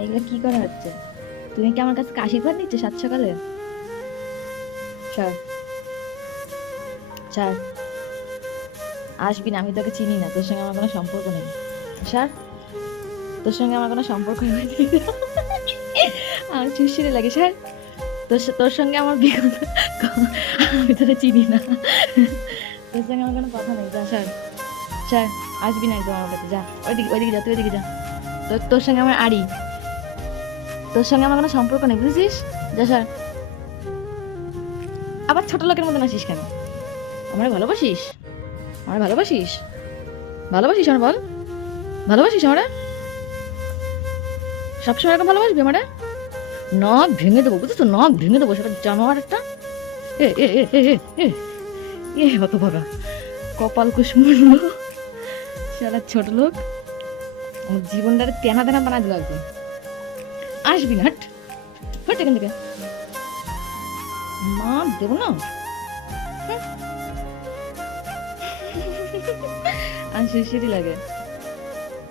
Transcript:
এইগুলো কি করা হচ্ছে? তুমি কি আমার কাছে আশীর্বাদ নিচ্ছ সাত সকালে? স্যার, স্যার, আসবি না, আমি তোকে চিনি না, তোর সঙ্গে আমার কোনো সম্পর্ক নেই। স্যার, তোর সঙ্গে আমার কোনো সম্পর্ক নেই। আমার চুষিরে লাগে স্যার। তোর সঙ্গে আমার বিগত, আমি তোকে চিনি না, তোর সঙ্গে আমার কোনো কথা নেই। যা স্যার, স্যার, আসবি না একদম আমার কাছে, যা ওইদিকে, ওইদিকে যা, তুই ওইদিকে যা। তোর সঙ্গে আমার আড়ি, তোর সঙ্গে আমার কোনো সম্পর্ক নেই, বুঝেছিস? যা স্যার। আবার ছোট লোকের মতন আসিস কেন? আমার ভালোবাসিস? আমার ভালোবাসিস? ভালোবাসিস আমার, বল। ভালোবাসিস আমারে? সবসময় এরকম ভালোবাসবি আমারে? নখ ভেঙে দেবো, বুঝেছো? নখ ভেঙে দেবো, সেটা জানোয়ার একটা। এ এ এ এ এ এ এ হত ভাগা, কপাল কুসমুন্ড, সারা ছোট লোক, আমার জীবনটারে তেনা তেনা বানা দিল একদম। আসবি না, হাট, হাট এখান থেকে। মা দেবো না। আর শিরশিরি লাগে।